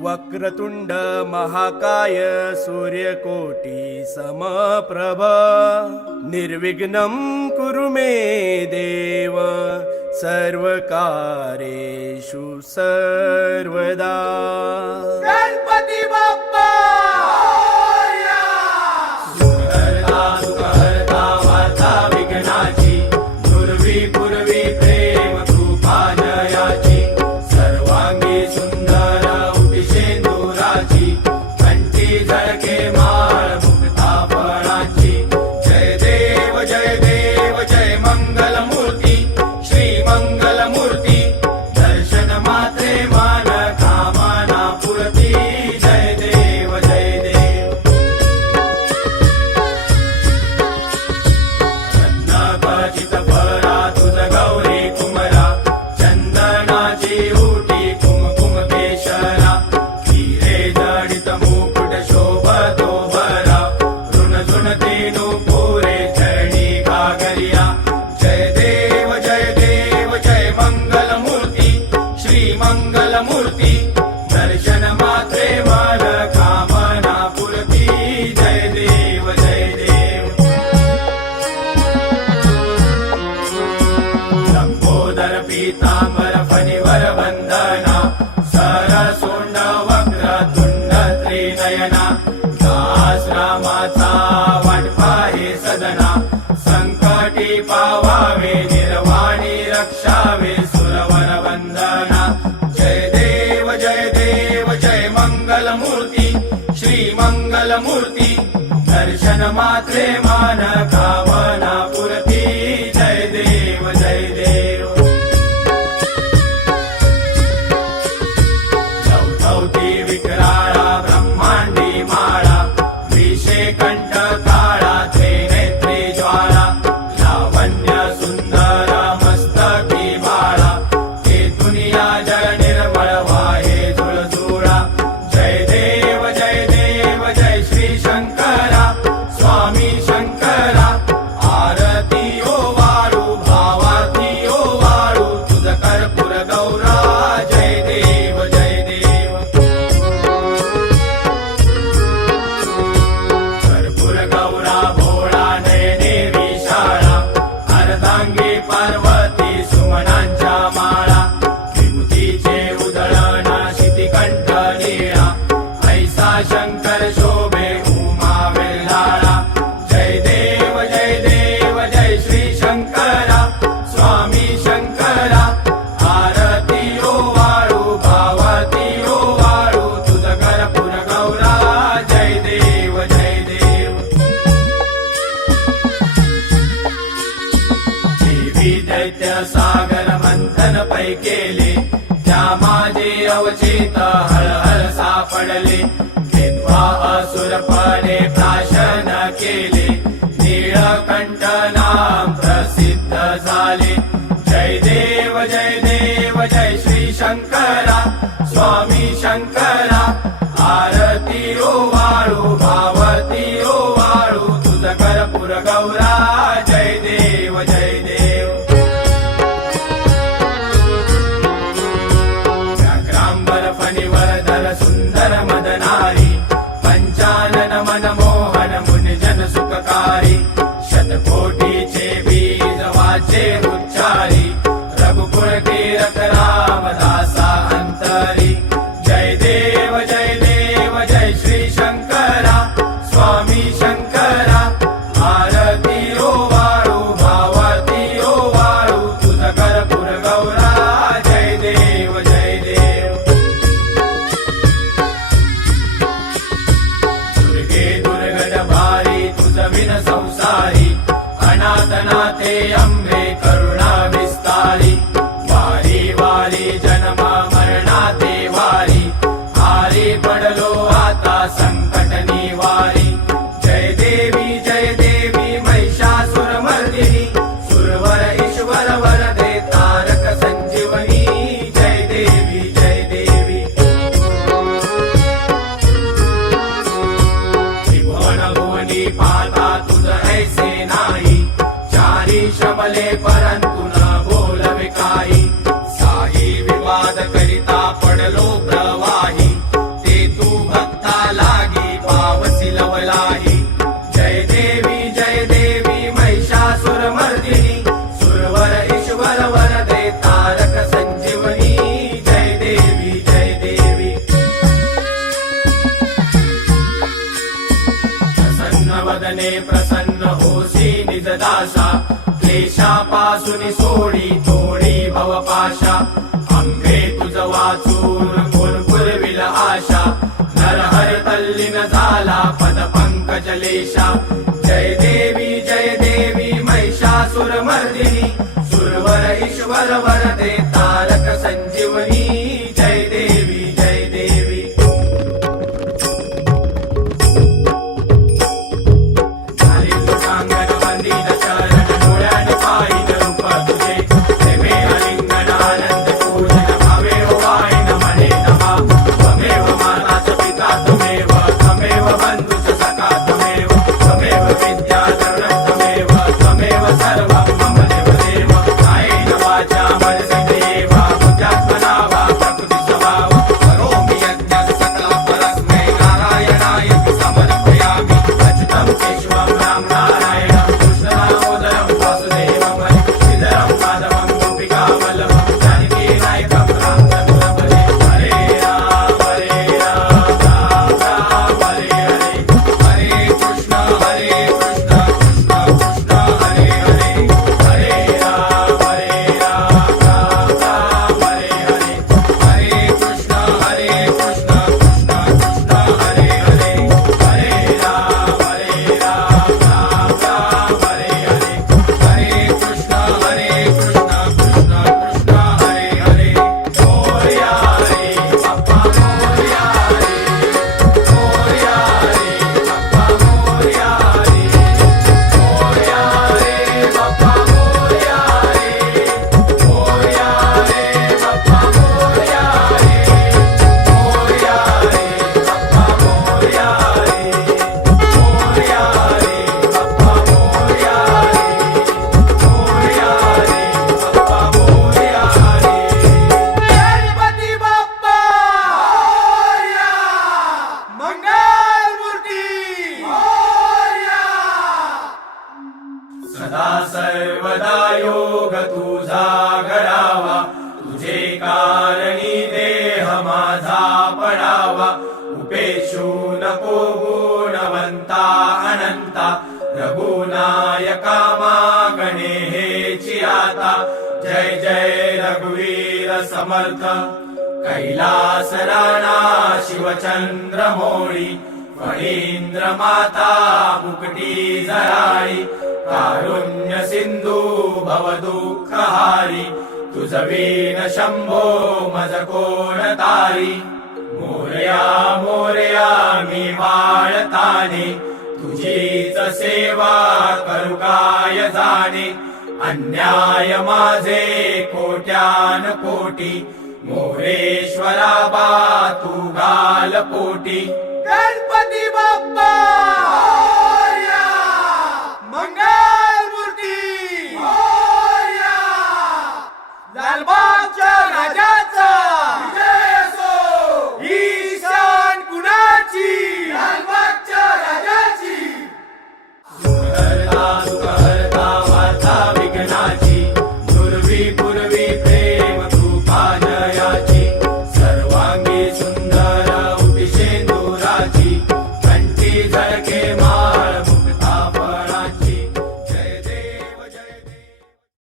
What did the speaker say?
वक्रतुंड महाकाय सूर्यकोटी समप्रभ निर्विघ्नं कुरु मे देव सर्वकार्येषु सर्वदा। गणपती बाप्पा सुखहर्ता सुखहर्ता वार्ता विघ्नाची पूर्वी पूर्वी प्रेम कृपा जयाची सर्वांगी सुंदर उटिशेंदुराची कंठी झळके माळ मुक्ता फळाची जय देव जय देव जय मंगल मूर्ती श्री मंगल मूर्ती दर्शन मात्रे मान कामना पुरती जय देव जय देव। चंदनाचित परा तुझ गौरी कुमरा चंदनाची उटी कुमकुम केशरा हिरे जडित मुकुट शोभतो बरा ऋण झुणते नुपुरे चरणी घागरिया जय देव जय देव जय मंगल मूर्ती श्री मंगल मूर्ती दर्शन मात्रे मान कामना पुरती जय देव जय देव। लंबोदर पीतांबर फणीवर वंदना सरसोंड वक्रतुंड त्रिनयना दास रामाचा वाटपा हे सदना संकटी पावावे निर्वाणी रक्षावे सुरवर वंदना जय देव जय देव जय मंगल मूर्ती श्री मंगल मूर्ती दर्शन मात्रे मान कामना पुरती जय देव जय देव। चौथौती विक्राळा ब्रह्मांडी माळा विषे कंठ काळा त्रिनेत्री ज्वाळा लावण्य सुंदर मस्तकी बाळा हे दुनिया जय निर्मळ वाहे झुळझुळा जय देव जय देव जय श्री शंकरा स्वामी शंकरा आरती ओ वाळू भावाती ओ वाळू तुझ कर्पूर गौरा जय देव जय देव। कर्पूर गौरा भोळा नयने विशाळा अर्धांगी पार्वती सुमनांच्या माळा विभूतीचे उधळण शितिकंठ नीळा ऐसा शंकर शोभे उमा वेल्हाळा जय देव जय देव जय श्री शंकरा स्वामी शंकरा आरती ओ वाळू भावती ओ वाळू तुझ कर्पूर गौरा जय देव जय देव। देवी दैत्य सागर मंथन पै केले त्या माझे अवचित हळहळ सापडले घेतवा असुरपणे प्राशन केले नीळकंठ नाम प्रसिद्ध झाले जय देव जय देव जय श्री शंकरा स्वामी शंकरा आरती ओ वाळू भावती ओ वाळू तुझ कर्पूर गौरा जय देव जय देव। व्याघ्रांबर फणीवर धर सुंदर मदनारी पंचानन मनमोहन मुनिजन सुखकारी शतकोटीचे बीज वाचे उच्चारी रघुकुळ कीरक रामदासा अंतरी जय देव जय देव जय श्री शंकरा स्वामी शंकरा आरती ओ वाळू भावती ओ वाळू तुझ कर्पूर गौरा जय देव जय देव। दुर्गे दुर्गड भारी तुझ विन संसारी अनाथनाथे अंबे करुणा विस्तारी वारी वारी जन्म मरणाते वारी आरी पडलो आता संकट निवारी जय देवी महिषासुरमर्दिनी सुरवर ईश्वर वरदे तारक संजीवनी जय देवी जय देवी। त्रिभुवन भुवनी पाहता तुझ ऐसे नाही चारी शमले पर जय देवी महिषासुरमर्दिनी सुरवर ईश्वर वरदे तारक संजीवनी जय देवी जय देवी प्रसन्न वदने प्रसन्न होसी निजदासा क्लेशापासून सोडी तोडी भवपाशा अंबे तुझ वाचून कोण पुरविल आशा नरहर तल्लीन झाला पद पंकजलेशा जय देवी महिषासुरमर्दिनी सुरवर ईश्वर वरदे तारक संजीवनी जय देवी जय देवी झाली लोकांगण वंदित शरण डोळ्याने पाहिन रूप तुझे प्रेमे आलिंगन आनंद पूजन भावे वाईन मने नमा त्वमेव माताच पिता त्वमेव त्वमेव बंधुच सखा त्वमेव त्वमेव विद्याधरं त्वमेव त्वमेव सर्वं मम देवदेव कायेन वाचा मनसेन्द्रियेव बुद्ध्यात्मना वा प्रकृतिस्वभाव करोमि यज्ञं सकलं परस्मै नारायणाय समर्पयामि अच्युतं केशवं राम नारायणं कृष्णदामोदरं वासुदेवं श्रीधरं माधवं गोपिकावल्लभं जानकीनायकं रामचन्द्रं भजे हरे राम राम राम हरे हरे हरे कृष्ण कृष्ण कृष्ण हरे हरे हरे राम राम राम हरे हरे हरे कृष्ण कृष्ण कृष्ण हरे हरे हरे राम राम राम हरे हरे हरे कृष्ण कृष्ण कृष्ण हरे हरे मोरया रे बाप्पा मोरया रे मोरया रे बाप्पा मोरया रे मोरया रे बाप्पा मोरया रे मोरया रे बाप्पा मोरया रे मोरया रे बाप्पा मोरया रे मोरया रे बाप्पा मोरया रे गणपती बाप्पा मोरया मंगलमूर्ती मोरया सदा सर्वदा योग तुझा घडावा तुझे कारणी देह माझा पडावा उपेक्षू नको गुणवंता अनंता रघुनायका मागणे हेची आता जय जय रघुवीर समर्थ कैलास राणा शिवचंद्र मोळी फणींद्र माता मुकटी जराळी कारुण्य सिंधू भव दुःख हारी तुझ वीण शंभो मज कोण तारी मोरया मोरया मी बाळताने तुझीच सेवा करू काय जाणे अन्याय माझे कोट्यान कोटी मोरेश्वरा बा तू गाल पोटी गणपती बाप्पा मोरया मंगलमूर्ती मोरया लालबागच्या राजाचा विजय असो ईशान कुणाची लालबागच्या राजाची सुखहर्ता सुखहर्ता वार्ता विघ्नाची दुर्वी